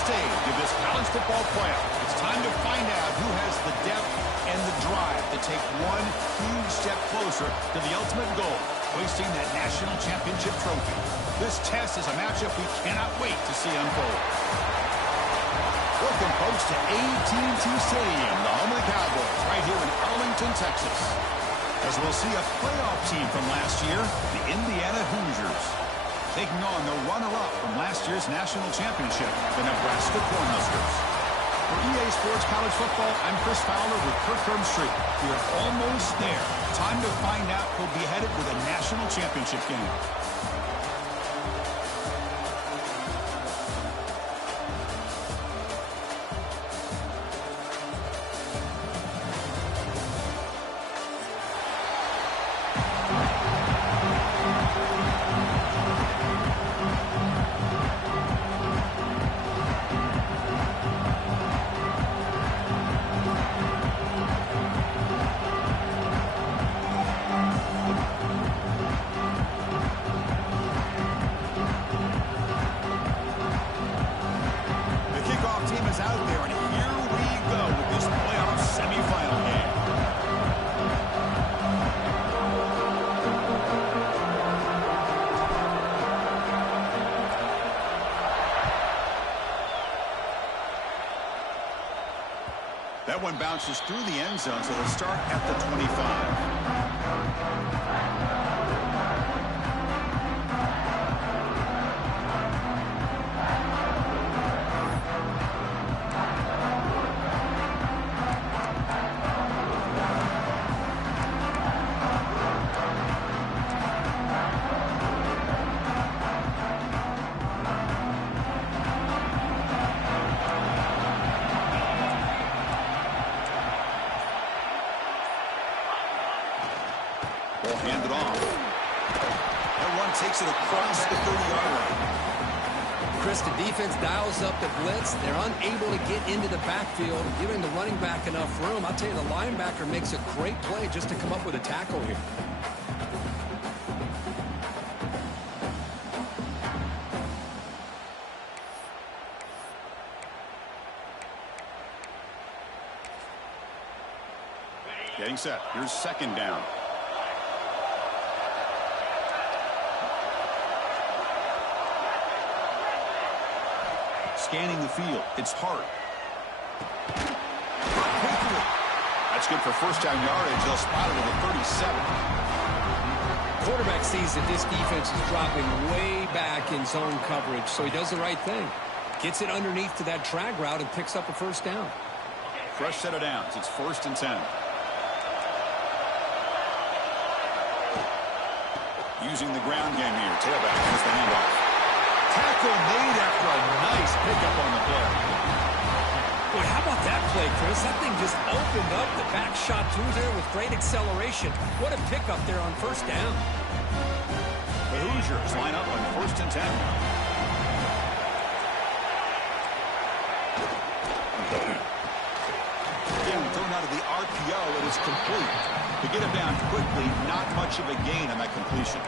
stage of this college football playoff. It's time to find out who has the depth and the drive to take one huge step closer to the ultimate goal, hoisting that national championship trophy. This test is a matchup we cannot wait to see unfold. Welcome, folks, to AT&T Stadium, the home of the Cowboys, right here in Arlington, Texas. As we'll see a playoff team from last year, the Indiana Hoosiers, taking on the runner-up from last year's national championship, the Nebraska Cornhuskers. For EA Sports College Football, I'm Chris Fowler with Kirk Herbstreit. We are almost there. Time to find out who'll be headed to the national championship game. That one bounces through the end zone, so they'll start at the 25. Hand it off. That one takes it across the 30-yard line. Chris, the defense dials up the blitz. They're unable to get into the backfield, giving the running back enough room. I'll tell you, the linebacker makes a great play just to come up with a tackle here. Getting set. Here's second down. Scanning the field. It's Hart. That's good for first down yardage. They'll spot it at the 37. Quarterback sees that this defense is dropping way back in zone coverage, so he does the right thing. Gets it underneath to that drag route and picks up a first down. Fresh set of downs. It's 1st and 10. Using the ground game here. Tailback has the handoff. Tackle made after a nice pickup on the play. Boy, how about that play, Chris? That thing just opened up. The back shot through there with great acceleration. What a pickup there on first down. The Hoosiers line up on 1st and 10. Again, thrown out of the RPO, it is complete. To get him down quickly, not much of a gain on that completion.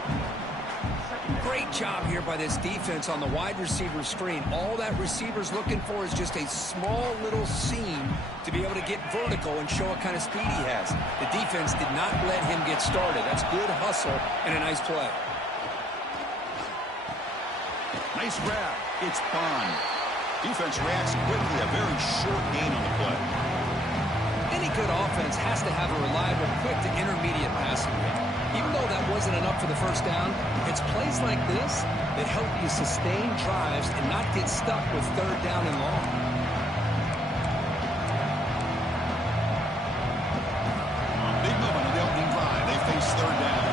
Great job here by this defense on the wide receiver screen. All that receiver's looking for is just a small little seam to be able to get vertical and show what kind of speed he has. The defense did not let him get started. That's good hustle and a nice play. Nice grab. It's Bond. Defense reacts quickly. A very short gain on the play. Any good offense has to have a reliable, quick to intermediate passing game. Even though that wasn't enough for the first down, it's plays like this that help you sustain drives and not get stuck with 3rd down and long. Big moment on the opening drive. They face 3rd down.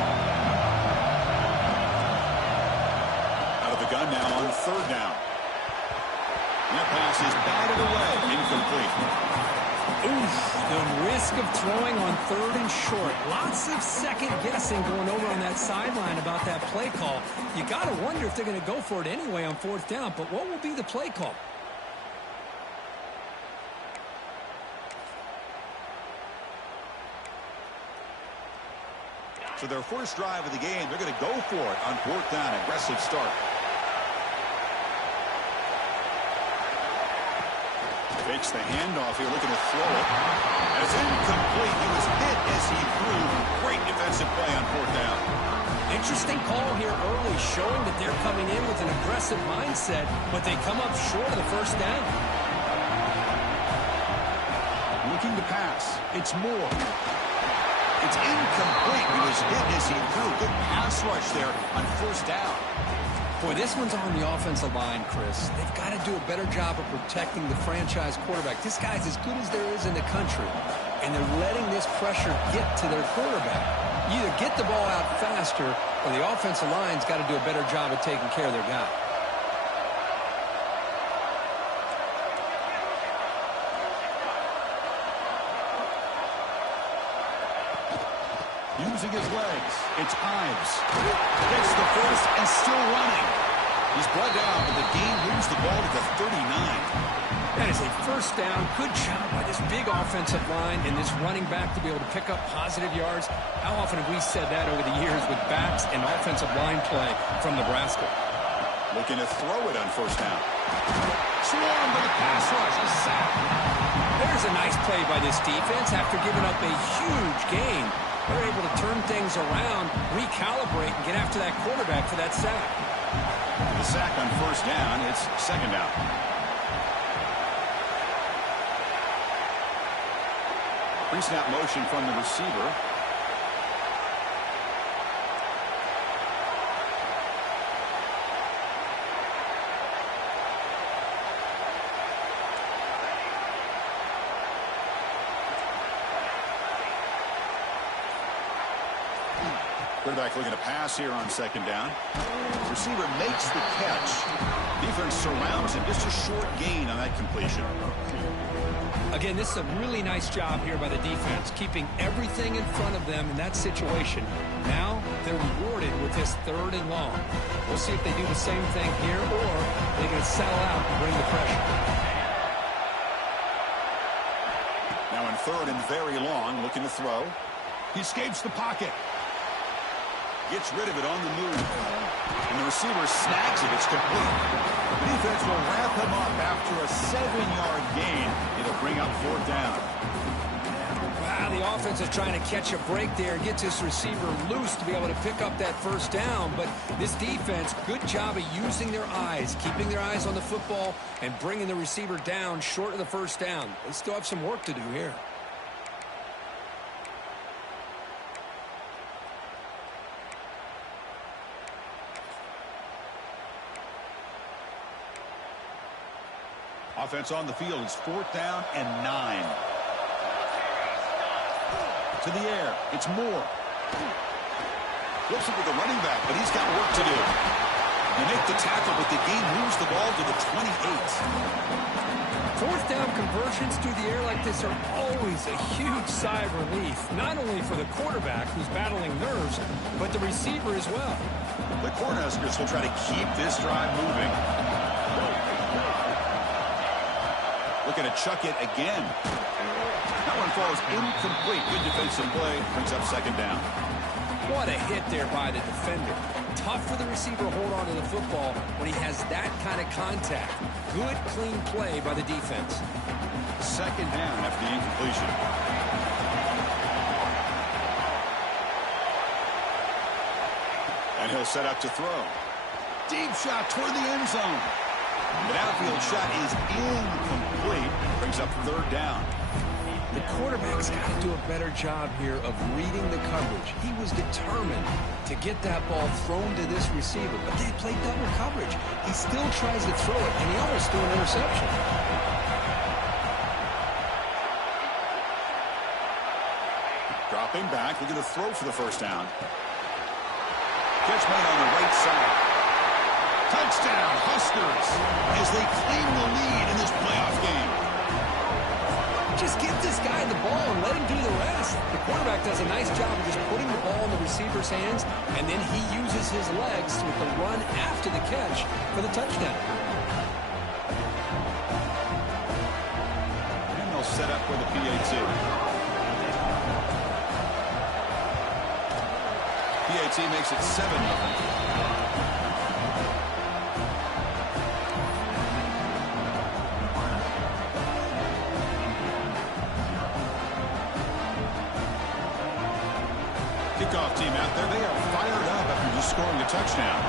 Out of the gun now on 3rd down. That pass is batted away. Incomplete. Oof, the risk of throwing on 3rd and short. Lots of second guessing going over on that sideline about that play call. You got to wonder if they're going to go for it anyway on 4th down, but what will be the play call? So their first drive of the game, they're going to go for it on 4th down. Aggressive start. Takes the handoff here, looking to throw it. And it's incomplete. He was hit as he threw. Great defensive play on 4th down. Interesting call here early, showing that they're coming in with an aggressive mindset, but they come up short of the 1st down. Looking to pass. It's Moore. It's incomplete. He was hit as he threw. Good pass rush there on 1st down. Boy, this one's on the offensive line, Chris. They've got to do a better job of protecting the franchise quarterback. This guy's as good as there is in the country, and they're letting this pressure get to their quarterback. You either get the ball out faster, or the offensive line's got to do a better job of taking care of their guy. Using his legs, it's Ives. Gets the first and still running. He's brought down, but the game moves the ball to the 39. That is a 1st down. Good job by this big offensive line and this running back to be able to pick up positive yards. How often have we said that over the years with backs and offensive line play from Nebraska? Looking to throw it on 1st down. Swarmed by the pass rush. A sack. There's a nice play by this defense after giving up a huge gain. They're able to turn things around, recalibrate, and get after that quarterback for that sack. The sack on 1st down. It's 2nd down. Pre-snap motion from the receiver. Quarterback looking to pass here on 2nd down. Receiver makes the catch. Defense surrounds him. Just a short gain on that completion. Again, this is a really nice job here by the defense, keeping everything in front of them in that situation. Now they're rewarded with this 3rd and long. We'll see if they do the same thing here, or they're going to settle out and bring the pressure. Now in 3rd and very long, looking to throw. He escapes the pocket. Gets rid of it on the move. And the receiver snags it. It's complete. The defense will wrap him up after a 7-yard gain. It'll bring up 4th down. Wow, the offense is trying to catch a break there. Gets this receiver loose to be able to pick up that 1st down. But this defense, good job of using their eyes, keeping their eyes on the football, and bringing the receiver down short of the 1st down. They still have some work to do here. Offense on the field. It's 4th down and 9. To the air. It's Moore. Flips it with the running back, but he's got work to do. They make the tackle, but the game moves the ball to the 28. 4th down conversions through the air like this are always a huge sigh of relief, not only for the quarterback who's battling nerves, but the receiver as well. The Cornhuskers will try to keep this drive moving. Looking to chuck it again. That one falls incomplete. Good defensive play. Brings up 2nd down. What a hit there by the defender. Tough for the receiver to hold on to the football when he has that kind of contact. Good, clean play by the defense. 2nd down after the incompletion. And he'll set up to throw. Deep shot toward the end zone. The outfield shot is incomplete. Brings up 3rd down. The quarterback's got to do a better job here of reading the coverage. He was determined to get that ball thrown to this receiver, but they played double coverage. He still tries to throw it, and he almost threw an interception. Dropping back, looking to throw for the 1st down. Catch made on the right side. Touchdown, Huskers, as they claim the lead in this playoff game. Just give this guy the ball and let him do the rest. The quarterback does a nice job of just putting the ball in the receiver's hands, and then he uses his legs with the run after the catch for the touchdown. And they'll set up for the PAT. PAT makes it 7-0. kickoff team out there. They are fired up after just scoring a touchdown.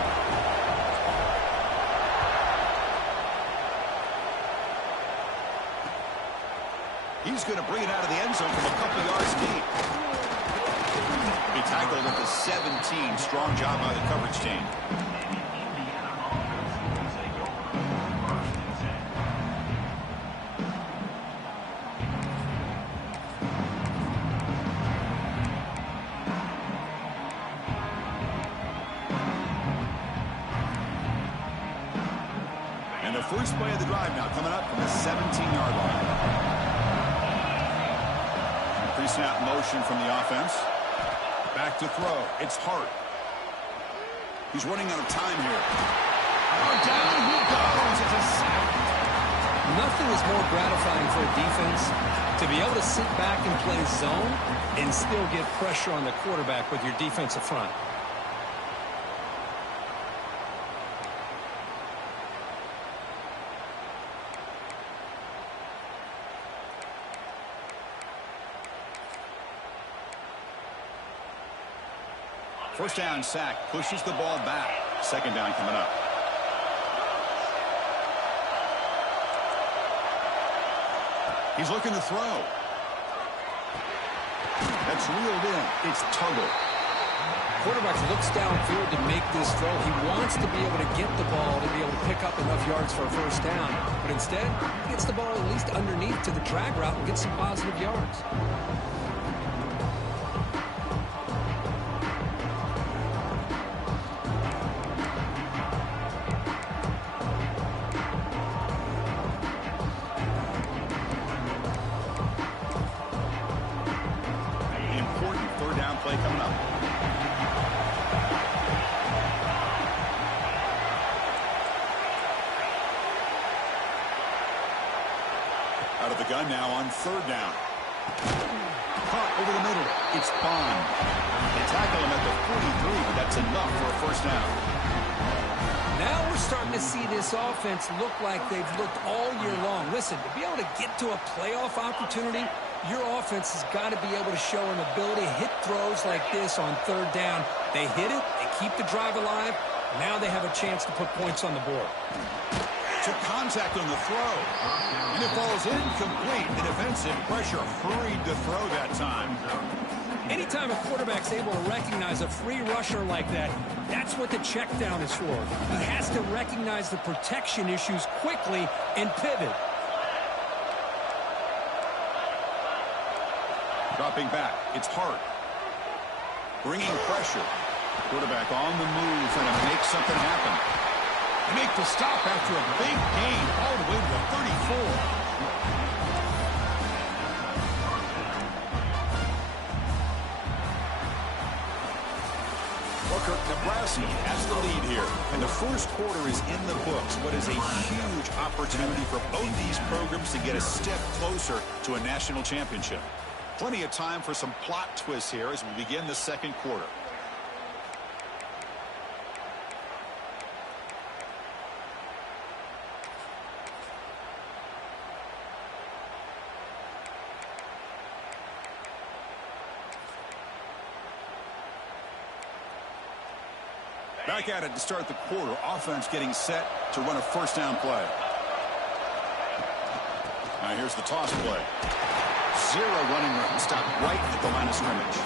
He's going to bring it out of the end zone from a couple yards deep. He tackled at the 17. Strong job by the coverage team. And the first play of the drive now coming up from the 17-yard line. Pre-snap motion from the offense. Back to throw. It's Hart. He's running out of time here. Oh, down he goes. It's a sack. Nothing is more gratifying for a defense to be able to sit back and play zone and still get pressure on the quarterback with your defensive front. First down sack, pushes the ball back. Second down coming up. He's looking to throw. That's reeled in. It's Tuggle. Quarterback looks downfield to make this throw. He wants to be able to get the ball to be able to pick up enough yards for a first down. But instead, he gets the ball at least underneath to the drag route and gets some positive yards. Play coming up. Out of the gun now on third down. Caught over the middle. It's Bond. They tackle him at the 43, but that's enough for a first down. Now we're starting to see this offense look like they've looked all year long. Listen, to be able to get to a playoff opportunity, your offense has got to be able to show an ability to hit throws like this on third down. They hit it, they keep the drive alive. Now they have a chance to put points on the board. Took contact on the throw. And it falls incomplete. The defensive pressure hurried to throw that time. Anytime a quarterback's able to recognize a free rusher like that, that's what the check down is for. He has to recognize the protection issues quickly and pivot. Dropping back, it's Hart. Bringing pressure. Quarterback on the move, trying to make something happen. They make the stop after a big gain all the way to the 34. Nebraska has the lead here, and the first quarter is in the books. What is a huge opportunity for both these programs to get a step closer to a national championship. Plenty of time for some plot twists here as we begin the second quarter. Back at it to start the quarter. Offense getting set to run a first down play. Now here's the toss play. Zero running room. Stop right at the line of scrimmage.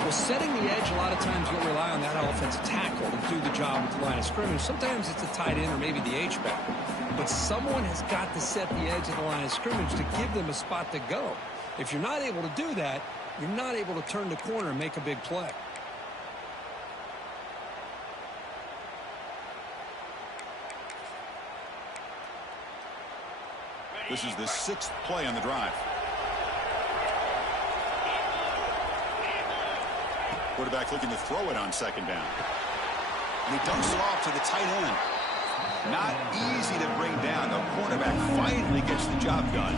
Well, setting the edge, a lot of times you'll rely on that offensive tackle to do the job at the line of scrimmage. Sometimes it's a tight end or maybe the H-back. But someone has got to set the edge of the line of scrimmage to give them a spot to go. If you're not able to do that, you're not able to turn the corner and make a big play. This is the sixth play on the drive. Quarterback looking to throw it on second down. And he dumps it off to the tight end. Not easy to bring down. The cornerback finally gets the job done.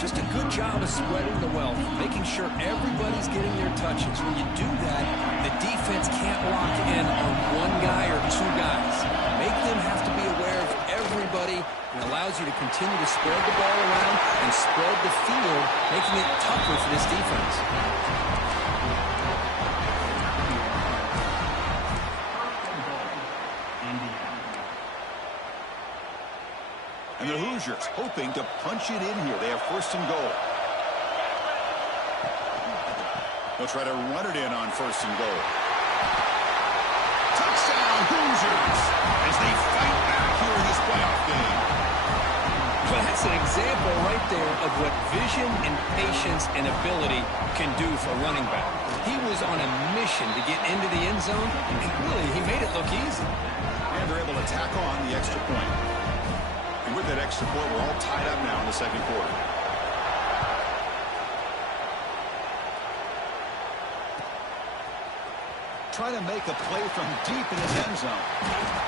Just a good job of spreading the wealth, making sure everybody's getting their touches. When you do that, the defense can't lock in on one guy or two guys. Make them have to be aware of everybody. It allows you to continue to spread the ball around and spread the field, making it tougher for this defense. And the Hoosiers hoping to punch it in here. They have first and goal. They'll try to run it in on first and goal. Touchdown, Hoosiers, as they fight back here in this playoff game. Well, that's an example right there of what vision and patience and ability can do for a running back. He was on a mission to get into the end zone, and really, he made it look easy. And they're able to tack on the extra point. And with that extra point, we're all tied up now in the second quarter. Trying to make a play from deep in his end zone.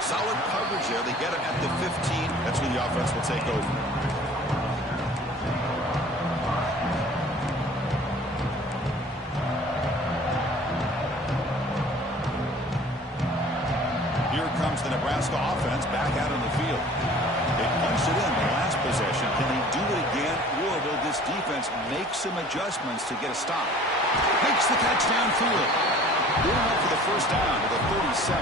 Solid coverage there. They get him at the 15. That's where the offense will take over. Here comes the Nebraska offense back out on the field. They punched it in the last possession. Can they do it again, or will this defense make some adjustments to get a stop? Makes the catch downfield. Going up for the first down to the 37.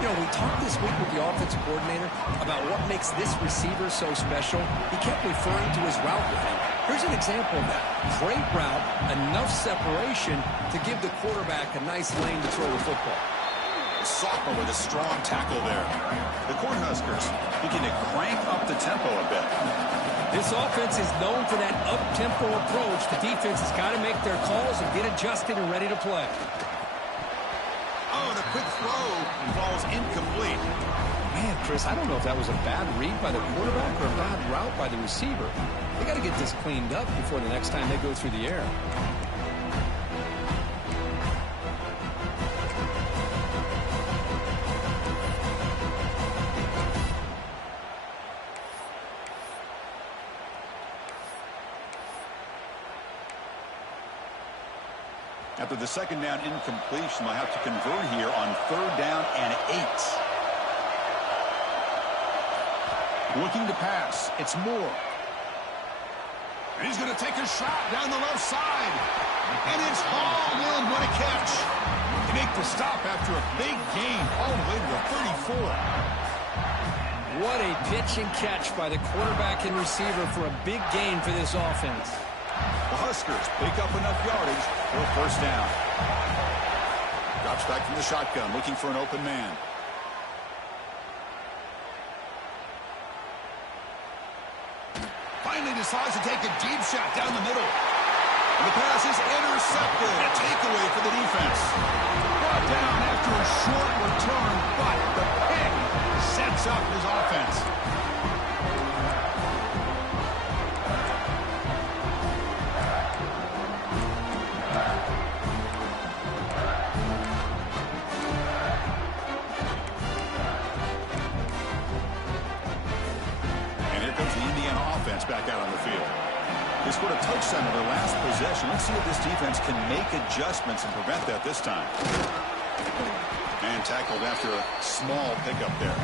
You know, we talked this week with the offensive coordinator about what makes this receiver so special. He kept referring to his route running. Here's an example of that. Great route, enough separation to give the quarterback a nice lane to throw the football. Sophomore with a strong tackle there. The Cornhuskers looking to crank up the tempo a bit. This offense is known for that up-tempo approach. The defense has got to make their calls and get adjusted and ready to play. Oh, the quick throw falls incomplete. Man, Chris, I don't know if that was a bad read by the quarterback or a bad route by the receiver. They got to get this cleaned up before the next time they go through the air. After the second down incompletion, they'll have to convert here on third down and 8. Looking to pass. It's Moore. And he's going to take a shot down the left side. And it's hauled in. What a catch. They make the stop after a big gain all the way to the 34. What a pitch and catch by the quarterback and receiver for a big gain for this offense. The Huskers pick up enough yardage for a first down. Drops back from the shotgun, looking for an open man. Finally decides to take a deep shot down the middle. And the pass is intercepted. A takeaway for the defense. Brought down after a short return, but the pick sets up his offense. Back out on the field. They scored a touchdown in their last possession. Let's see if this defense can make adjustments and prevent that this time. And tackled after a small pickup there.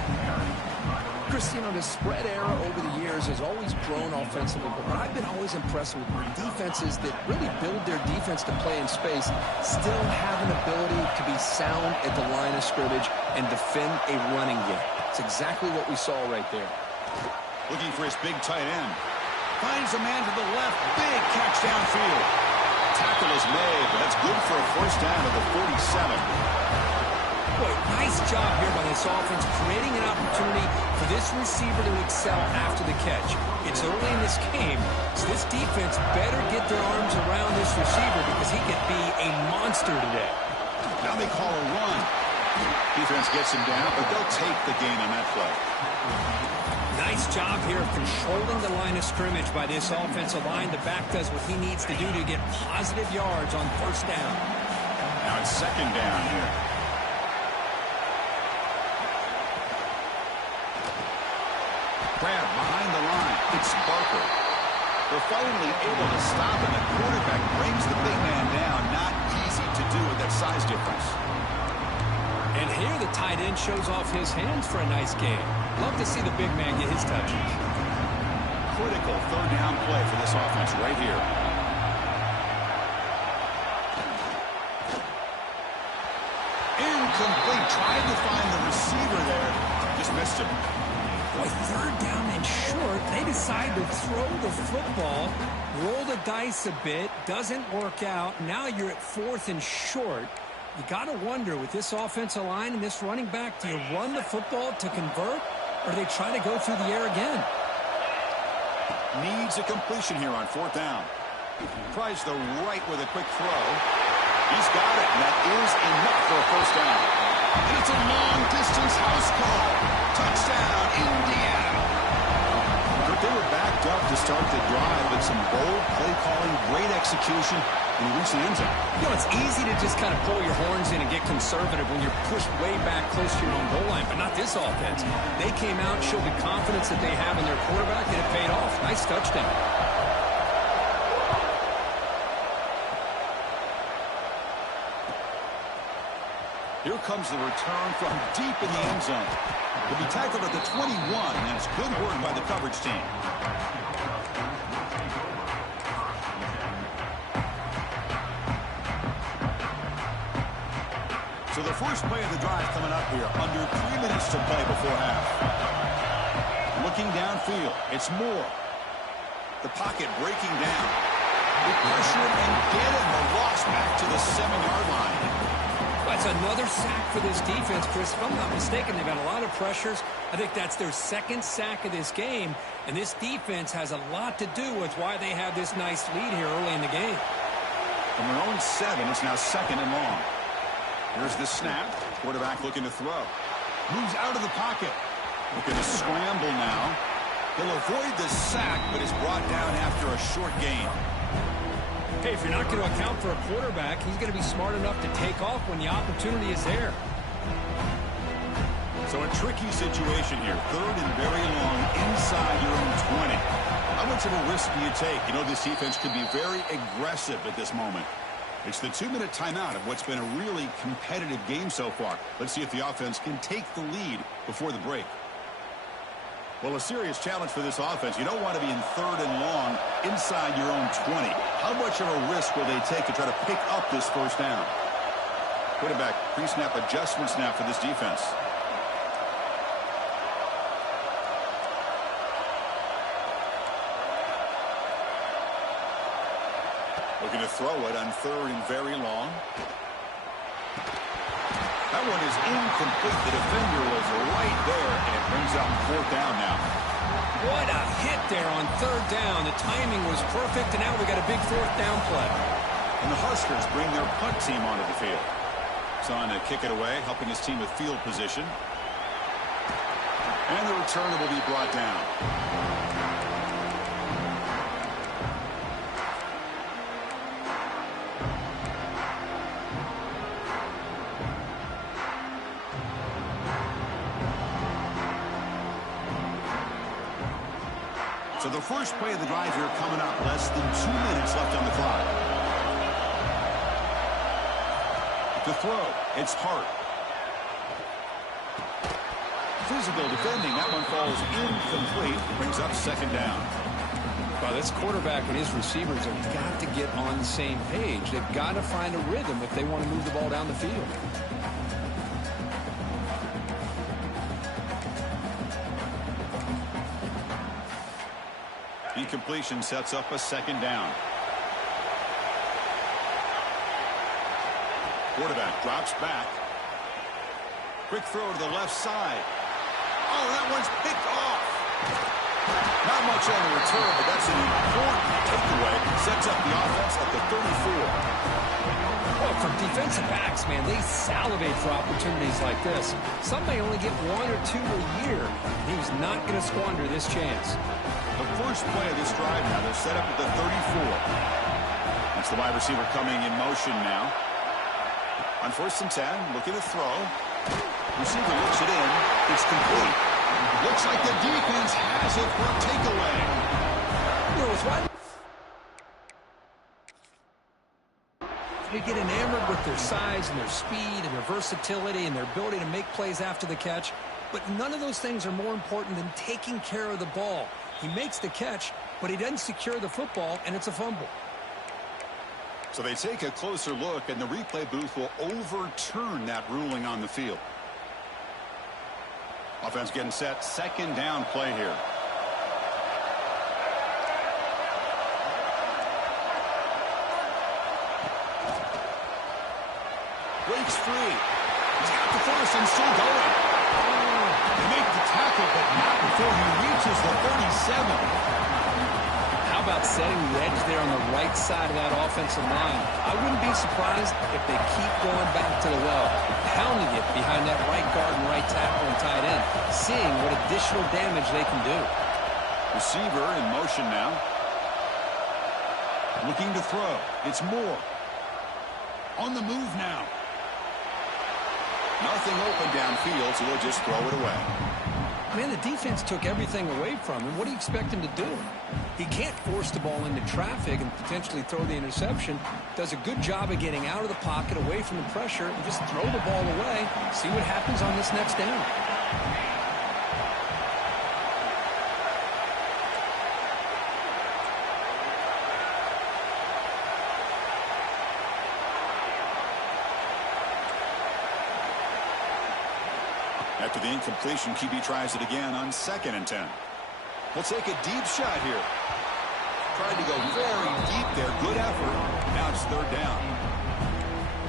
Chris, you know, the spread era over the years has always grown offensively, but what I've been always impressed with defenses that really build their defense to play in space still have an ability to be sound at the line of scrimmage and defend a running game. It's exactly what we saw right there. Looking for his big tight end. Finds a man to the left. Big catch downfield. Tackle is made, but that's good for a first down at the 47. Boy, nice job here by this offense, creating an opportunity for this receiver to excel after the catch. It's early in this game, so this defense better get their arms around this receiver because he could be a monster today. Now they call a run. Defense gets him down, but they'll take the gain on that play. Nice job here of controlling the line of scrimmage by this offensive line. The back does what he needs to do to get positive yards on first down. Now it's second down here. Grab behind the line. It's Barker. They're finally able to stop, and the quarterback brings the big man down. Not easy to do with that size difference. And here the tight end shows off his hands for a nice game. Love to see the big man get his touches. Critical third down play for this offense right here. Incomplete. Trying to find the receiver there. Just missed him. Boy, third they decide to throw the football, roll the dice a bit, doesn't work out. Now you're at 4th and short. You got to wonder, with this offensive line and this running back, do you run the football to convert, or do they try to go through the air again? Needs a completion here on 4th down. Tries the right with a quick throw. He's got it, and that is enough for a 1st down. And it's a long-distance house call. Touchdown, Indiana. They were backed up to start the drive, but some bold play calling, great execution, and reach the end zone. You know, it's easy to just kind of pull your horns in and get conservative when you're pushed way back close to your own goal line, but not this offense. They came out and showed the confidence that they have in their quarterback, and it paid off. Nice touchdown. Here comes the return from deep in the end zone. He'll be tackled at the 21, and that's good work by the coverage team. So the first play of the drive coming up here, under 3 minutes to play before half. Looking downfield, it's Moore. The pocket breaking down. They pressure him and get him. A loss back to the 7-yard line. That's another sack for this defense, Chris. If I'm not mistaken, they've had a lot of pressures. I think that's their 2nd sack of this game, and this defense has a lot to do with why they have this nice lead here early in the game. From their own 7, it's now 2nd and long. Here's the snap. Quarterback looking to throw. Moves out of the pocket. Looking to scramble now. He'll avoid the sack, but is brought down after a short gain. Hey, if you're not going to account for a quarterback, he's going to be smart enough to take off when the opportunity is there. So a tricky situation here. 3rd and very long inside your own 20. How much of a risk do you take? You know, this defense could be very aggressive at this moment. It's the 2-minute timeout of what's been a really competitive game so far. Let's see if the offense can take the lead before the break. Well, a serious challenge for this offense. You don't want to be in 3rd and long inside your own 20. How much of a risk will they take to try to pick up this 1st down? Quarterback pre-snap adjustments now for this defense. Looking to throw it on 3rd and very long. That one is incomplete. The defender was right there, and it brings up 4th down now. What a hit there on 3rd down. The timing was perfect, and now we got a big 4th down play. And the Huskers bring their punt team onto the field. It's on to kick it away, helping his team with field position. And the returner will be brought down. So the first play of the drive here coming up. Less than 2 minutes left on the clock. To throw, it's Hart. Physical defending. That one falls incomplete. Brings up 2nd down. Well, this quarterback and his receivers have got to get on the same page. They've got to find a rhythm if they want to move the ball down the field. Incompletion sets up a 2nd down. Quarterback drops back. Quick throw to the left side. Oh, that one's picked off. Not much on the return, but that's an important takeaway. Sets up the offense at the 34. Well, for defensive backs, man, they salivate for opportunities like this. Some may only get 1 or 2 a year. He's not going to squander this chance. The first play of this drive now, they're set up at the 34. That's the wide receiver coming in motion now. On 1st and 10, looking to throw. Receiver looks it in. It's complete. Looks like the defense has it for a takeaway. You know, it's right. They get enamored with their size and their speed and their versatility and their ability to make plays after the catch. But none of those things are more important than taking care of the ball. He makes the catch, but he doesn't secure the football, and it's a fumble. So they take a closer look, and the replay booth will overturn that ruling on the field. Offense getting set. 2nd down play here. breaks free. He's got the first and still going. They make the tackle, but not before he reaches the 37. How about setting the edge there on the right side of that offensive line? I wouldn't be surprised if they keep going back to the well, pounding it behind that right guard and right tackle and tight end, seeing what additional damage they can do. Receiver in motion now. Looking to throw. It's Moore. On the move now. Nothing open downfield, so they'll just throw it away. Man, the defense took everything away from him. What do you expect him to do? He can't force the ball into traffic and potentially throw the interception. Does a good job of getting out of the pocket, away from the pressure, and just throw the ball away. See what happens on this next down. After the incompletion, QB tries it again on 2nd and 10. We'll take a deep shot here. Tried to go very deep there. Good effort. Now it's 3rd down.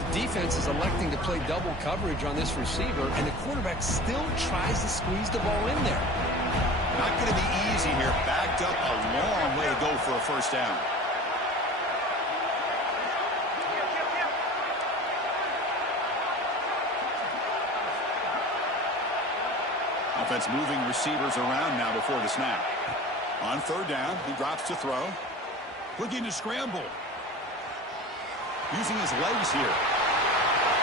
The defense is electing to play double coverage on this receiver, and the quarterback still tries to squeeze the ball in there. Not going to be easy here. Backed up a long way to go for a 1st down. Offense moving receivers around now before the snap. On 3rd down, he drops to throw. Looking to scramble. Using his legs here.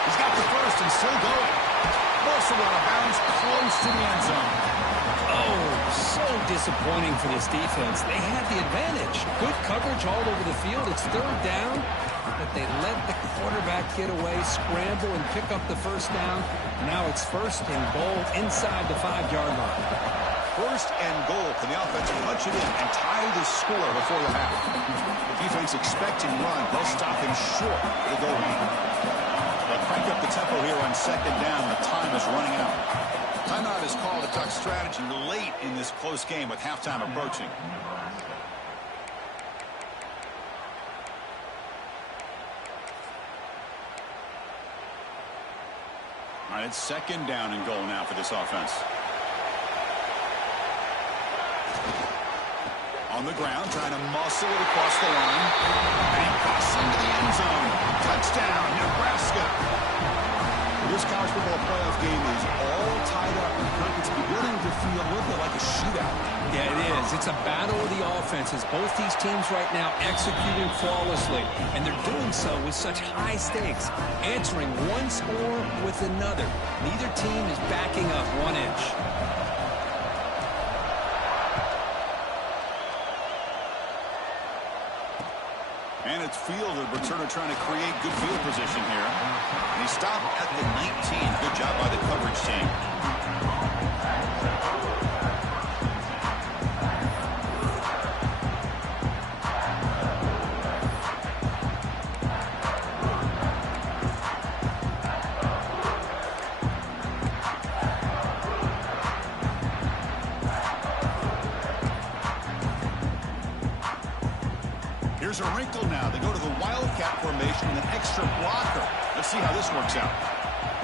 He's got the first and still going. Morsel out of bounds, close to the end zone. Oh, so disappointing for this defense. They had the advantage. Good coverage all over the field. It's 3rd down, but they let the quarterback get away, scramble, and pick up the 1st down. Now it's 1st and goal inside the 5-yard line. 1st and goal. Can the offense punch it in and tie the score before the half? Defense expecting run. They'll stop him short of the goal line. They'll crank up the tempo here on 2nd down. The time is running out. Timeout is called. A duck strategy late in this close game with halftime approaching. All right, it's 2nd down and goal now for this offense. On the ground, trying to muscle it across the line. And he busts into the end zone. Touchdown, Nebraska. This college football playoff game is all tied up. It's beginning to feel a little bit like a shootout. Yeah, it is. It's a battle of the offenses. Both these teams right now executing flawlessly, and they're doing so with such high stakes, answering one score with another. Neither team is backing up 1 inch. And it's fielded. Returner trying to create good field position here. And he stopped at the 19. Good job by the coverage team. Here's a wrinkle now. They go to the wildcat formation with an extra blocker. Let's see how this works out.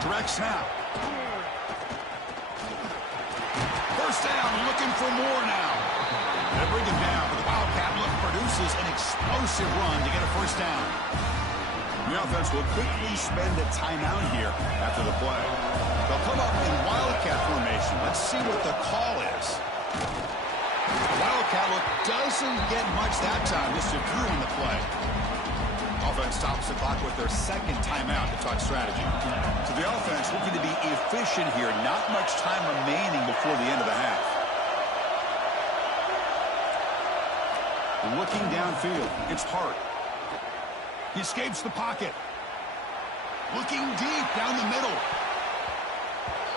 Direct snap. 1st down, looking for more now. They bring him down, but the wildcat look produces an explosive run to get a 1st down. The offense will quickly spend a timeout here after the play. They'll come up in wildcat formation. Let's see what the call is. Wildcat look doesn't get much that time. Just a few on the play. Offense stops the clock with their 2nd timeout to talk strategy. So the offense looking to be efficient here. Not much time remaining before the end of the half. Looking downfield. It's Hart. He escapes the pocket. Looking deep down the middle.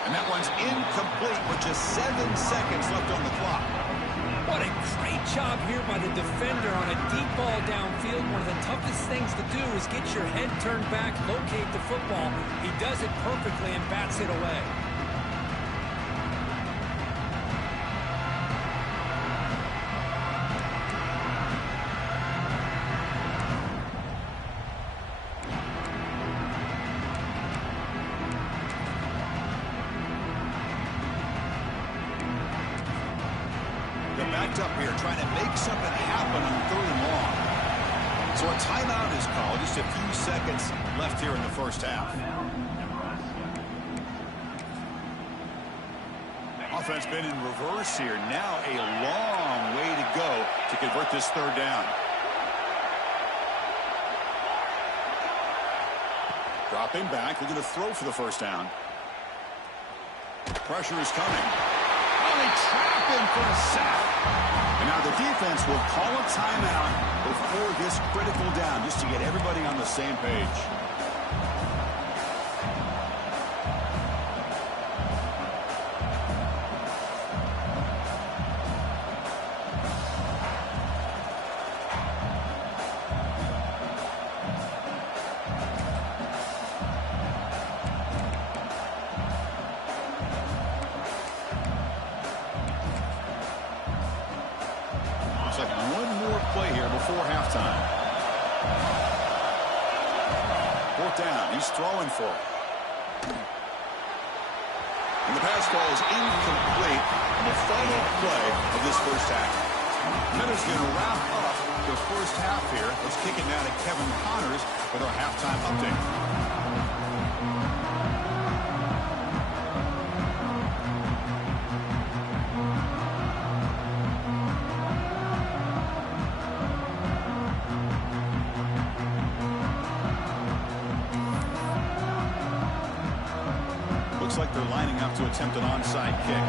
And that one's incomplete with just 7 seconds left on the clock. What a great job here by the defender on a deep ball downfield. One of the toughest things to do is get your head turned back, locate the football. He does it perfectly and bats it away. They're backed up here trying to make something happen on 3rd and long. So a timeout is called. Just a few seconds left here in the first half. Offense been in reverse here. Now a long way to go to convert this 3rd down. Dropping back. They're going to throw for the first down. Pressure is coming. Oh, they trap him for a sack. And now the defense will call a timeout before this critical down just to get everybody on the same page. He's throwing for it. And the pass ball is incomplete on the final play of this first half. Minnesota going to wrap up the first half here. Let's kick it now to Kevin Connors with our halftime update. Like they're lining up to attempt an onside kick.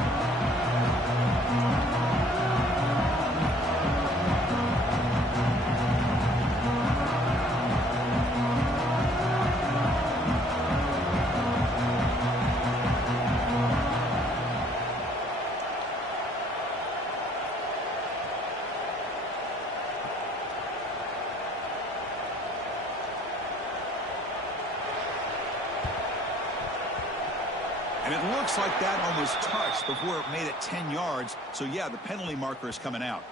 And it looks like that almost touched before it made it 10 yards. So, yeah, the penalty marker is coming out.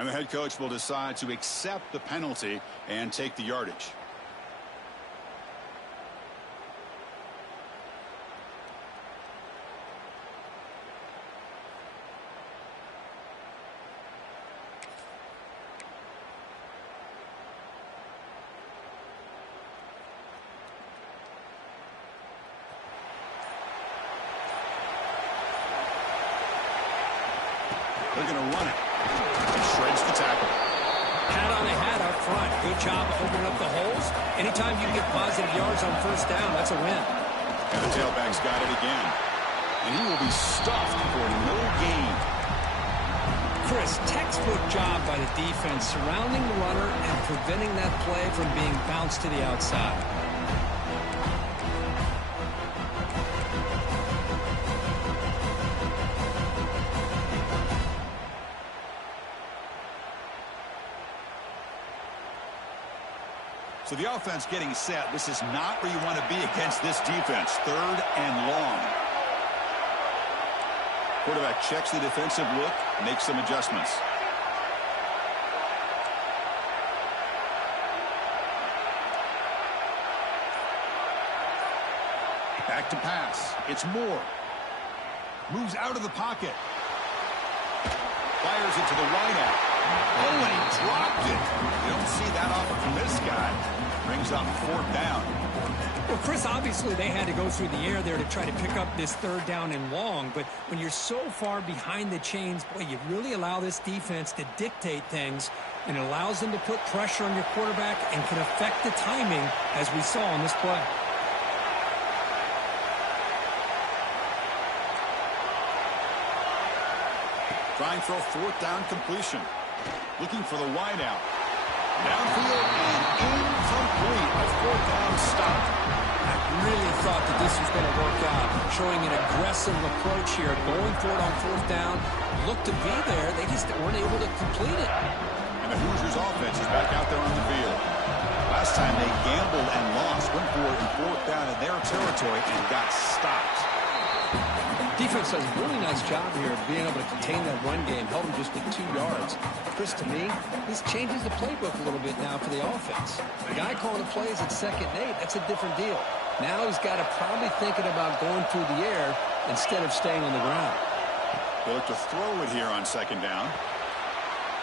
And the head coach will decide to accept the penalty and take the yardage. They're going to run it. He shreds the tackle. Hat on a hat up front. Good job opening up the holes. Anytime you get positive yards on first down, that's a win. And the tailback's got it again. And he will be stuffed for no gain. Chris, textbook job by the defense surrounding the runner and preventing that play from being bounced to the outside. So the offense getting set. This is not where you want to be against this defense. 3rd and long. Quarterback checks the defensive look, makes some adjustments. Back to pass. It's Moore. Moves out of the pocket. Fires it to the wideout. Oh, and he dropped it. You don't see that often from this guy. Brings up 4th down. Well, Chris, obviously they had to go through the air there to try to pick up this 3rd down and long. But when you're so far behind the chains, boy, you really allow this defense to dictate things. And it allows them to put pressure on your quarterback and can affect the timing, as we saw on this play. Trying for a 4th down completion. Looking for the wideout. Downfield and incomplete. A 4th down stop. I really thought that this was going to work out. Showing an aggressive approach here. Going for it on 4th down. Looked to be there. They just weren't able to complete it. And the Hoosiers offense is back out there on the field. Last time they gambled and lost. Went for it and 4th down in their territory and got stopped. Defense does a really nice job here of being able to contain that run game, held them just at 2 yards. Chris, to me, this changes the playbook a little bit now for the offense. The guy calling the plays at 2nd and 8, that's a different deal. Now he's got to probably thinking about going through the air instead of staying on the ground. They look to throw it here on second down.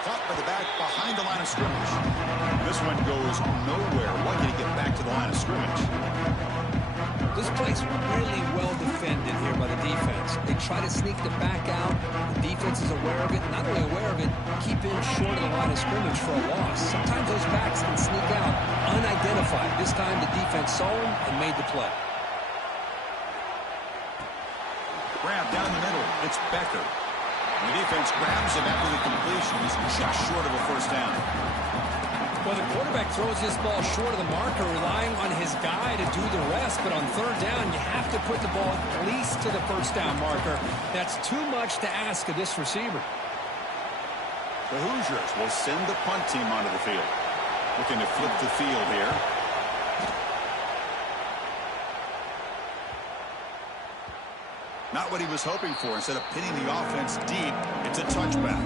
Caught by the back behind the line of scrimmage. This one goes nowhere. Lucky to get back to the line of scrimmage. This play's really well defended here by the defense. They try to sneak the back out. The defense is aware of it. Not only aware of it, keep him short of the line of scrimmage for a loss. Sometimes those backs can sneak out unidentified. This time the defense saw him and made the play. Grab down the middle. It's Becker. The defense grabs him after the completion. He's just short of a first down. Well, the quarterback throws this ball short of the marker, relying on his guy to do the rest. But on third down, you have to put the ball at least to the first down marker. That's too much to ask of this receiver. The Hoosiers will send the punt team onto the field. Looking to flip the field here. Not what he was hoping for. Instead of pinning the offense deep, it's a touchback.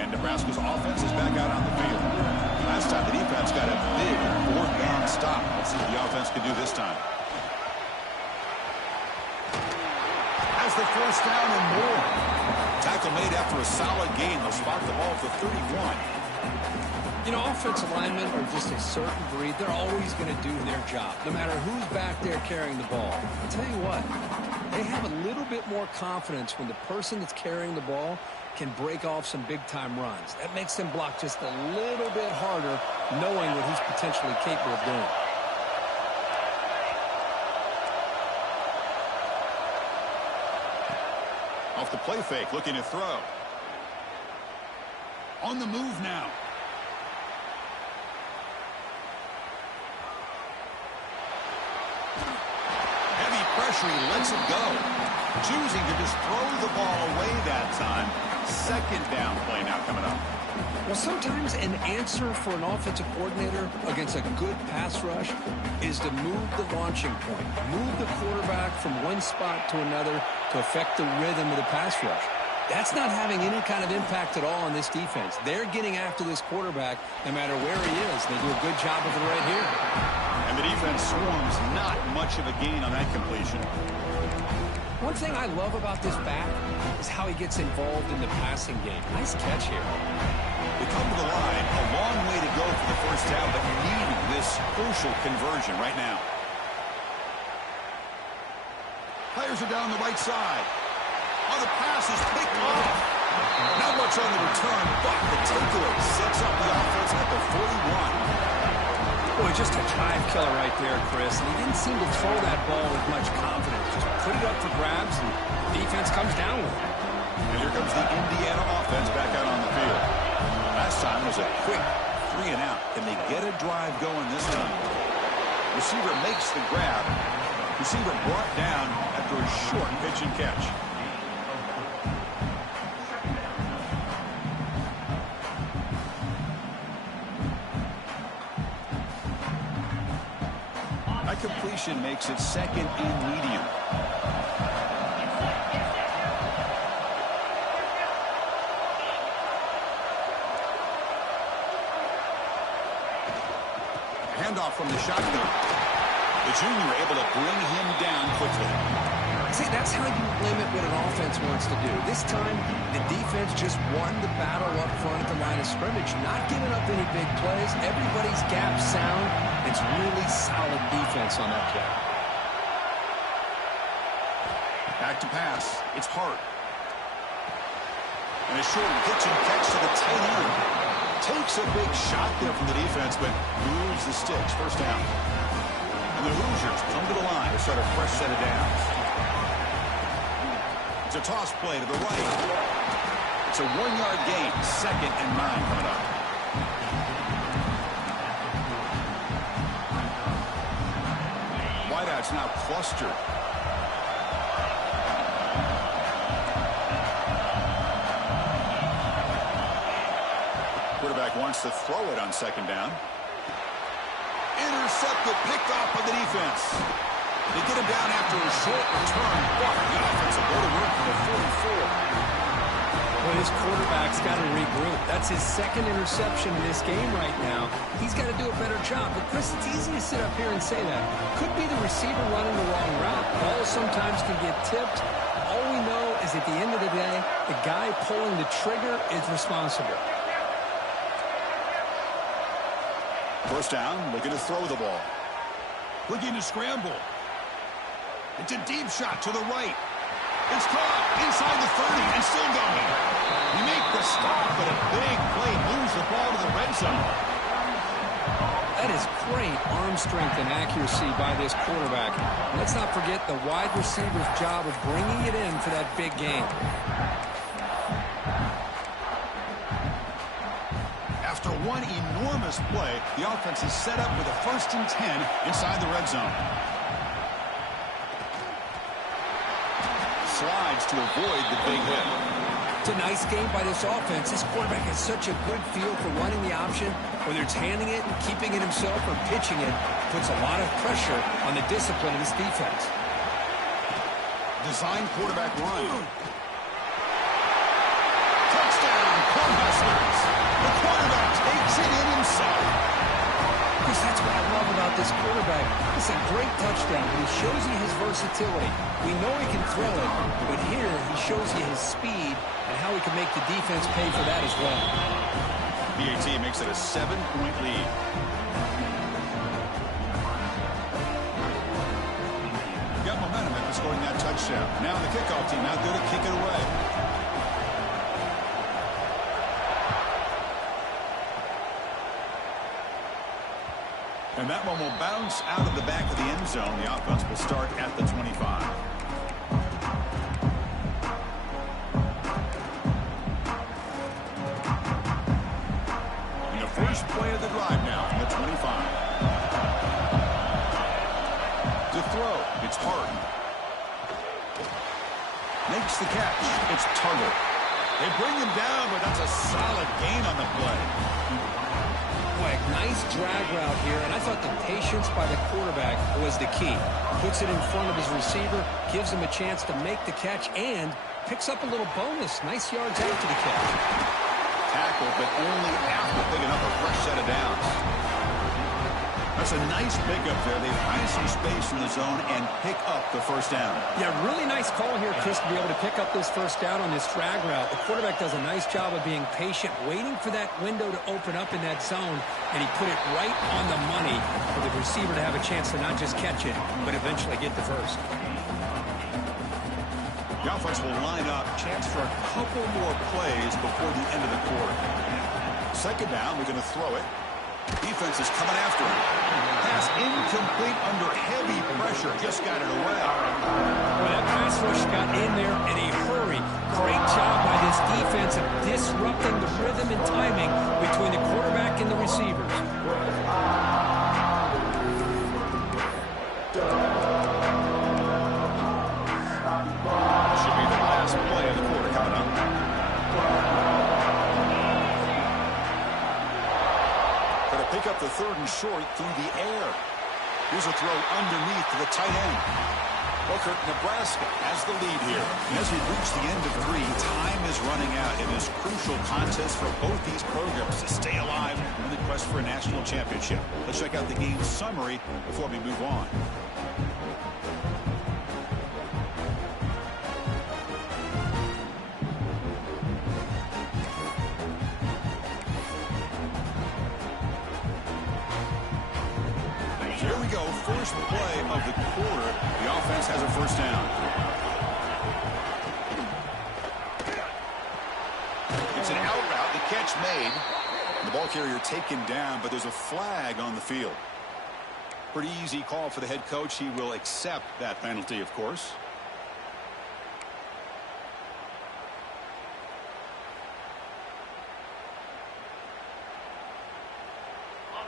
And Nebraska's offense is back out on the field. Last time the defense got a big fourth down stop. Let's see what the offense can do this time. Has the first down and more. Tackle made after a solid gain. They'll spot the ball for 31. You know, offensive linemen are just a certain breed. They're always going to do their job, no matter who's back there carrying the ball. I'll tell you what, they have a little bit more confidence when the person that's carrying the ball can break off some big-time runs. That makes them block just a little bit harder, knowing what he's potentially capable of doing. Off the play fake, looking to throw. On the move now. Heavy pressure, he lets it go. Choosing to just throw the ball away that time. Second down play now coming up. Well, sometimes an answer for an offensive coordinator against a good pass rush is to move the launching point. Move the quarterback from one spot to another to affect the rhythm of the pass rush. That's not having any kind of impact at all on this defense. They're getting after this quarterback no matter where he is. They do a good job of it right here. And the defense swarms not much of a gain on that completion. One thing I love about this back is how he gets involved in the passing game. Nice catch here. They come to the line, a long way to go for the first down, but needing this crucial conversion right now. Players are down the right side. Oh, the pass is picked off. Not much on the return, but the takeaway sets up the offense at the 41. Boy, just a drive killer right there, Chris. And he didn't seem to throw that ball with much confidence. Just put it up for grabs, and the defense comes down with it. And here comes the Indiana offense back out on the field. Last time was a quick 3 and out. Can they get a drive going this time? Receiver makes the grab. Receiver brought down after a short pitch and catch. That completion makes it second and medium. Handoff from the shotgun. The junior able to bring him down quickly. See, that's how you limit what an offense wants to do. This time, the defense just won the battle up front at the line of scrimmage, not giving up any big plays. Everybody's gap sound. It's really solid defense on that play. Back to pass. It's Hart. And a short pitch and catch to the tight end. Takes a big shot there from the defense, but moves the sticks. First down. And the Hoosiers come to the line to start a fresh set of downs. It's a toss play to the right. It's a 1-yard gain. 2nd and 9 coming up. Wideouts now clustered. Quarterback wants to throw it on 2nd down. Intercepted, picked off by the defense. They get him down after a short return, but the offense will go to work for the 44. Well, this quarterback's got to regroup. That's his second interception in this game right now. He's got to do a better job. But, Chris, it's easy to sit up here and say that. Could be the receiver running the wrong route. Ball sometimes can get tipped. All we know is at the end of the day, the guy pulling the trigger is responsible. First down, looking to throw the ball. Looking to scramble. It's a deep shot to the right. It's caught inside the 30 and still going. You make the stop, but a big play moves the ball to the red zone. That is great arm strength and accuracy by this quarterback. Let's not forget the wide receiver's job of bringing it in for that big game. After one enormous play, the offense is set up with a 1st and 10 inside the red zone. Slides to avoid the big hit. It's a nice game by this offense. This quarterback has such a good feel for running the option. Whether it's handing it, keeping it himself, or pitching it, puts a lot of pressure on the discipline of this defense. Design quarterback run. Touchdown, Cornhuskers. The quarterback takes it in himself. Chris, that's what I love about this quarterback. It's a great touchdown, but he shows you his versatility. We know he can throw it, but here he shows you his speed and how he can make the defense pay for that as well. BAT makes it a 7-point lead. Got momentum after scoring that touchdown. Now the kickoff team out there to kick it away. And that one will bounce out of the back of the end zone. The offense will start at the 25. And the first play of the drive now from the 25. To throw, it's Harden. Makes the catch. It's Tuggle. They bring him down, but that's a solid gain on the play. Boy, nice drag route here, and I thought the patience by the quarterback was the key. Puts it in front of his receiver, gives him a chance to make the catch, and picks up a little bonus. Nice yards after the catch. Tackle, but only after picking up a fresh set of downs. That's a nice pickup there. They find some space in the zone and pick up the first down. Yeah, really nice call here, Chris, to be able to pick up this first down on this drag route. The quarterback does a nice job of being patient, waiting for that window to open up in that zone, and he put it right on the money for the receiver to have a chance to not just catch it, but eventually get the first. The offense will line up, chance for a couple more plays before the end of the quarter. Second down, we're going to throw it. Defense is coming after him. Pass incomplete under heavy pressure. Just got it away. Well, that pass rush got in there in a hurry. Great job by this defense of disrupting the rhythm and timing between the quarterback and the receivers. Should be the last play of the quarter coming up. Pick up the 3rd and short through the air. Here's a throw underneath to the tight end. Booker, Nebraska has the lead here. And as we reach the end of 3, time is running out in this crucial contest for both these programs to stay alive in the quest for a national championship. Let's check out the game summary before we move on. First play of the quarter, the offense has a first down. It's an out route, the catch made. The ball carrier taken down, but there's a flag on the field. Pretty easy call for the head coach. He will accept that penalty, of course.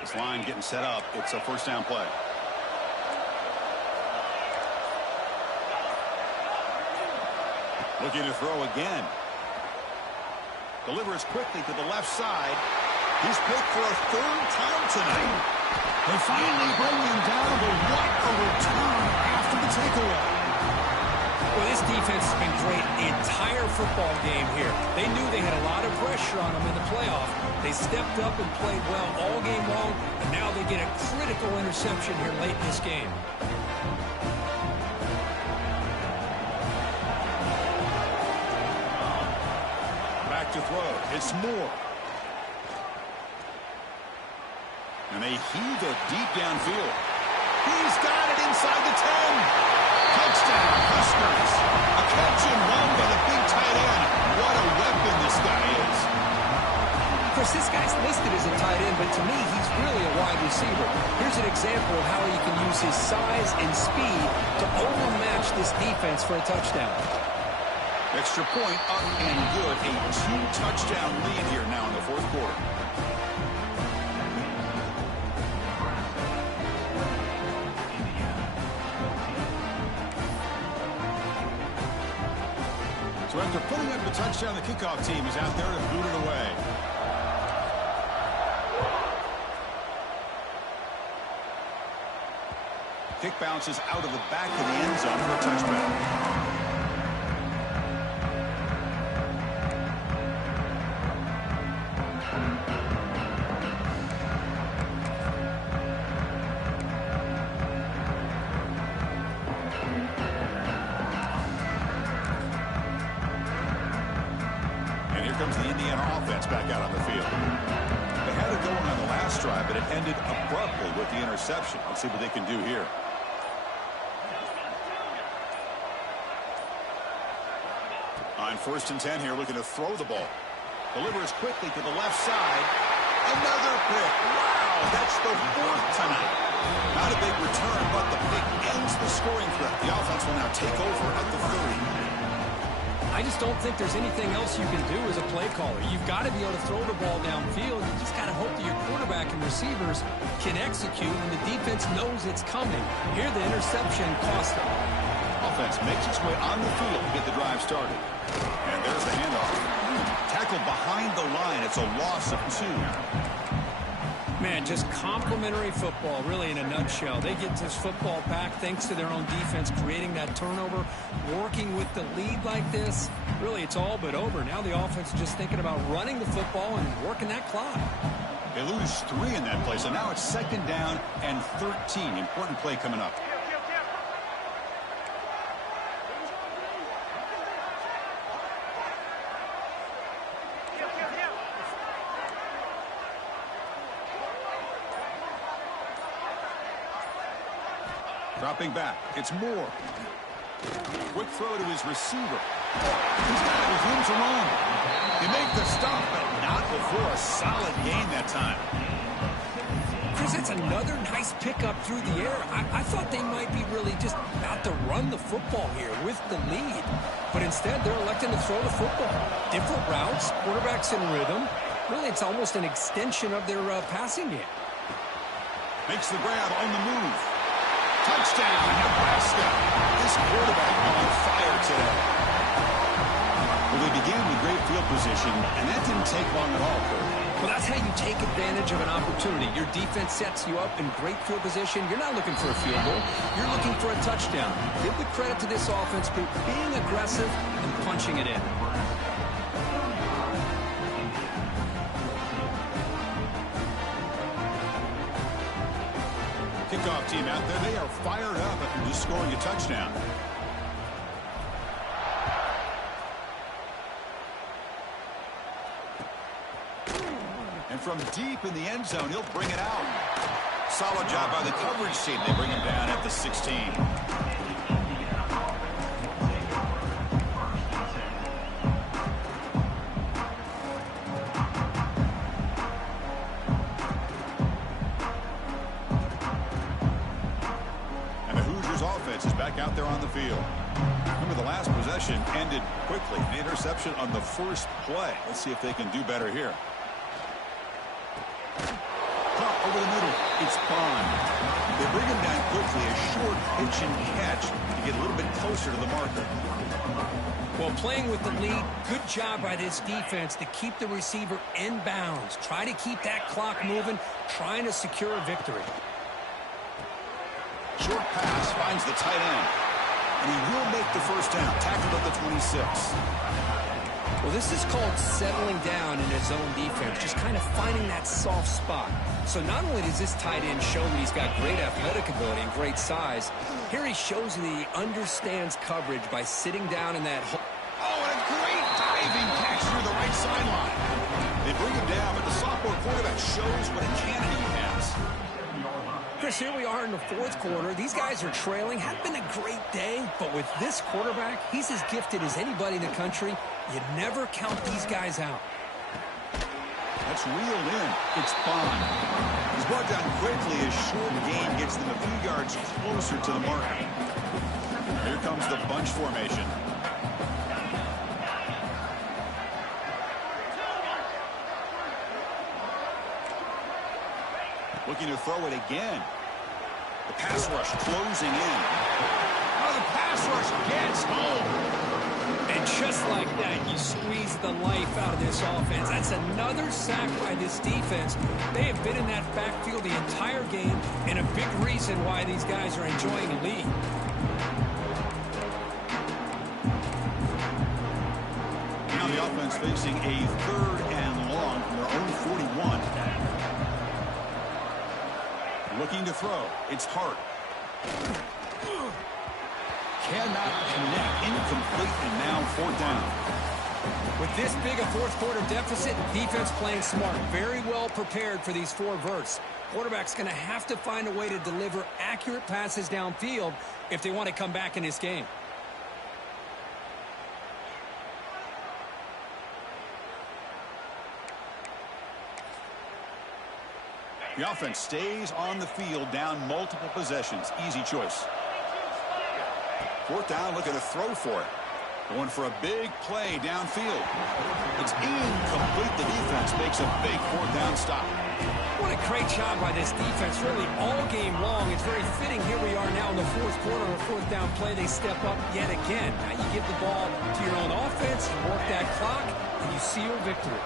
This line getting set up. It's a first down play. Looking to throw again. Delivers quickly to the left side. He's picked for a 3rd time tonight. They finally bring him down, but what a return after the takeaway. Well, this defense has been great the entire football game here. They knew they had a lot of pressure on them in the playoff. They stepped up and played well all game long, and now they get a critical interception here late in this game. Back to throw. It's Moore. And they heave it deep downfield. He's got it inside the 10. Touchdown, Huskers. A catch and run by the big tight end. What a weapon this guy is. Of course, this guy's listed as a tight end, but to me, he's really a wide receiver. Here's an example of how he can use his size and speed to overmatch this defense for a touchdown. Extra point up and good. A 2-touchdown lead here now in the fourth quarter. So after putting up the touchdown, the kickoff team is out there to boot it away. Kick bounces out of the back of the end zone for a touchback. Comes the Indiana offense back out on the field. They had it going on the last drive, but it ended abruptly with the interception. Let's see what they can do here. On 1st and 10 here, looking to throw the ball. Delivers quickly to the left side. Another pick. Wow, that's the 4th tonight. Not a big return, but the pick ends the scoring threat. The offense will now take over at the 30. I just don't think there's anything else you can do as a play caller. You've got to be able to throw the ball downfield. You just got to hope that your quarterback and receivers can execute, and the defense knows it's coming. Here, the interception cost them. Offense makes its way on the field to get the drive started. And there's the handoff. Tackled behind the line. It's a loss of 2. Man, just complimentary football, really, in a nutshell. They get this football back thanks to their own defense, creating that turnover, working with the lead like this. Really, it's all but over. Now the offense is just thinking about running the football and working that clock. They lose 3 in that play, so now it's 2nd down and 13. Important play coming up. Dropping back, it's Moore. Quick throw to his receiver. He's got it with room to run. They make the stop, but not before a solid gain that time. Chris, it's another nice pickup through the air. I thought they might be really just about to run the football here with the lead. But instead, they're electing to throw the football. Different routes, quarterbacks in rhythm. Really, it's almost an extension of their passing game. Makes the grab on the move. Touchdown, Nebraska. This quarterback on fire today. Well, they began with great field position, and that didn't take long at all, Kurt. Well, that's how you take advantage of an opportunity. Your defense sets you up in great field position. You're not looking for a field goal. You're looking for a touchdown. Give the credit to this offense for being aggressive and punching it in. Kickoff team out there, they are fired up after just scoring a touchdown. And from deep in the end zone, he'll bring it out. Solid job by the coverage team. They bring him down at the 16. Is back out there on the field. Remember, the last possession ended quickly. The interception on the first play. Let's see if they can do better here. Caught over the middle. It's Bond. They bring him down quickly. A short pitch and catch to get a little bit closer to the marker. Well, playing with the lead, good job by this defense to keep the receiver in bounds. Try to keep that clock moving, trying to secure a victory. Short pass finds the tight end. And he will make the first down. Tackled at the 26. Well, this is called settling down in his own defense, just kind of finding that soft spot. So not only does this tight end show that he's got great athletic ability and great size, here he shows that he understands coverage by sitting down in that hole. Oh, and a great diving catch through the right sideline. They bring him down, but the sophomore quarterback shows what a cannon he has. Chris, here we are in the fourth quarter. These guys are trailing. Had been a great day, but with this quarterback, he's as gifted as anybody in the country. You never count these guys out. That's reeled in. It's Bond. He's brought down quickly as short gain gets them a few yards closer to the mark. Here comes the bunch formation. Looking to throw it again. The pass rush closing in. Oh, the pass rush gets home. And just like that, you squeeze the life out of this offense. That's another sack by this defense. They have been in that backfield the entire game, and a big reason why these guys are enjoying a lead. Now the offense facing a 3rd and long from their own 41. Looking to throw. It's Hart. Cannot connect. Incomplete, and now 4th down. With this big a fourth quarter deficit, defense playing smart. Very well prepared for these 4 verts. Quarterback's going to have to find a way to deliver accurate passes downfield if they want to come back in this game. The offense stays on the field down multiple possessions. Easy choice. 4th down, looking to throw for it. Going for a big play downfield. It's incomplete. The defense makes a big 4th down stop. What a great job by this defense, really all game long. It's very fitting. Here we are now in the fourth quarter, a 4th down play. They step up yet again. Now you give the ball to your own offense, you work that clock, and you seal victory.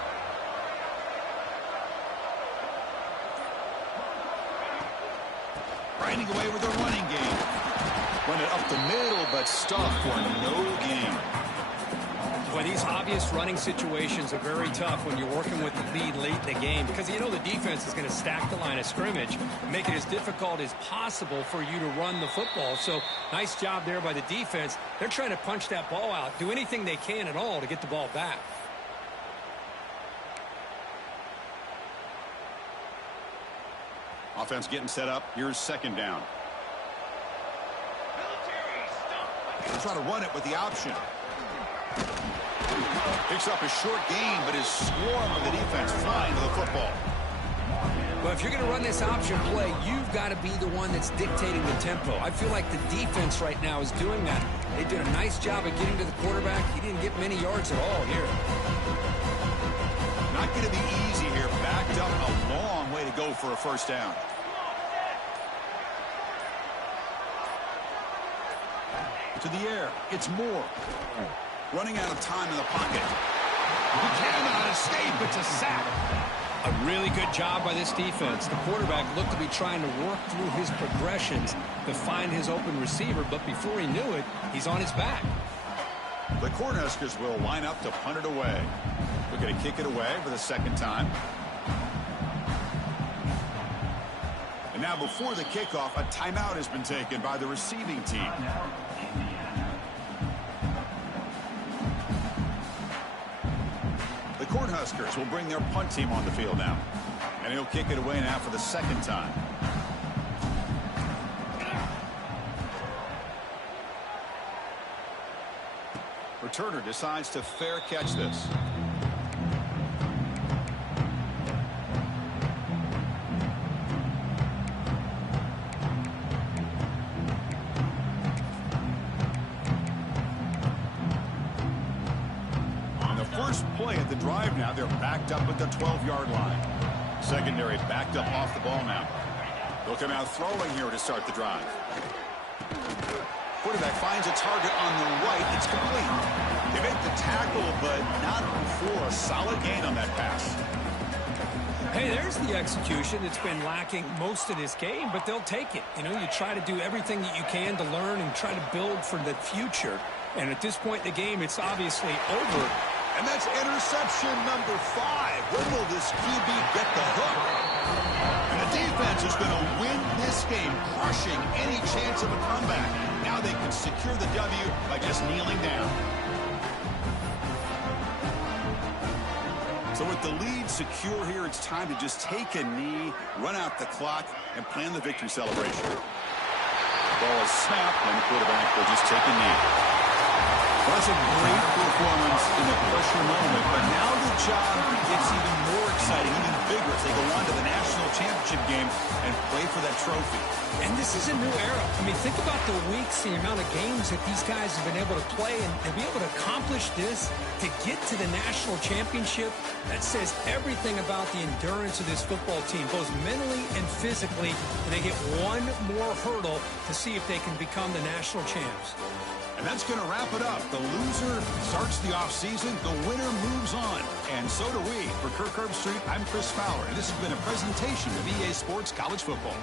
Grinding away with a running game. Run it up the middle, but stuffed for no gain. Boy, these obvious running situations are very tough when you're working with the lead late in the game because you know the defense is going to stack the line of scrimmage, make it as difficult as possible for you to run the football. So nice job there by the defense. They're trying to punch that ball out, do anything they can at all to get the ball back. Offense getting set up. Here's 2nd down. They'll try to run it with the option. Picks up a short gain, but is swarmed with the defense flying to the football. But if you're going to run this option play, you've got to be the one that's dictating the tempo. I feel like the defense right now is doing that. They did a nice job of getting to the quarterback. He didn't get many yards at all here. Not going to be easy here. Backed up a long way to go for a 1st down. To the air. It's Moore. Running out of time in the pocket. He cannot escape. It's a sack. A really good job by this defense. The quarterback looked to be trying to work through his progressions to find his open receiver, but before he knew it, he's on his back. The Cornhuskers will line up to punt it away. We're going to kick it away for the 2nd time. And now before the kickoff, a timeout has been taken by the receiving team. The Cornhuskers will bring their punt team on the field now. And he'll kick it away now for the 2nd time. Returner decides to fair catch this. Play at the drive now. They're backed up at the 12-yard line. Secondary backed up off the ball now. They'll come out throwing here to start the drive. Quarterback finds a target on the right. It's complete. They make the tackle, but not before a solid gain on that pass. Hey, there's the execution that's been lacking most of this game, but they'll take it. You know, you try to do everything that you can to learn and try to build for the future. And at this point in the game, it's obviously over. And that's interception number 5. When will this QB get the hook? And the defense is going to win this game, crushing any chance of a comeback. Now they can secure the W by just kneeling down. So with the lead secure here, it's time to just take a knee, run out the clock, and plan the victory celebration. Ball is snapped, and the quarterback will just take a knee. Well, that's a great performance in the pressure moment, but now the job gets even more exciting, even bigger as they go on to the national championship game and play for that trophy. And this is a new era. I mean, think about the weeks, the amount of games that these guys have been able to play, and to be able to accomplish this, to get to the national championship, that says everything about the endurance of this football team, both mentally and physically, and they get one more hurdle to see if they can become the national champs. And that's going to wrap it up. The loser starts the offseason. The winner moves on. And so do we. For Kirk Herbstreit, I'm Chris Fowler. And this has been a presentation of EA Sports College Football.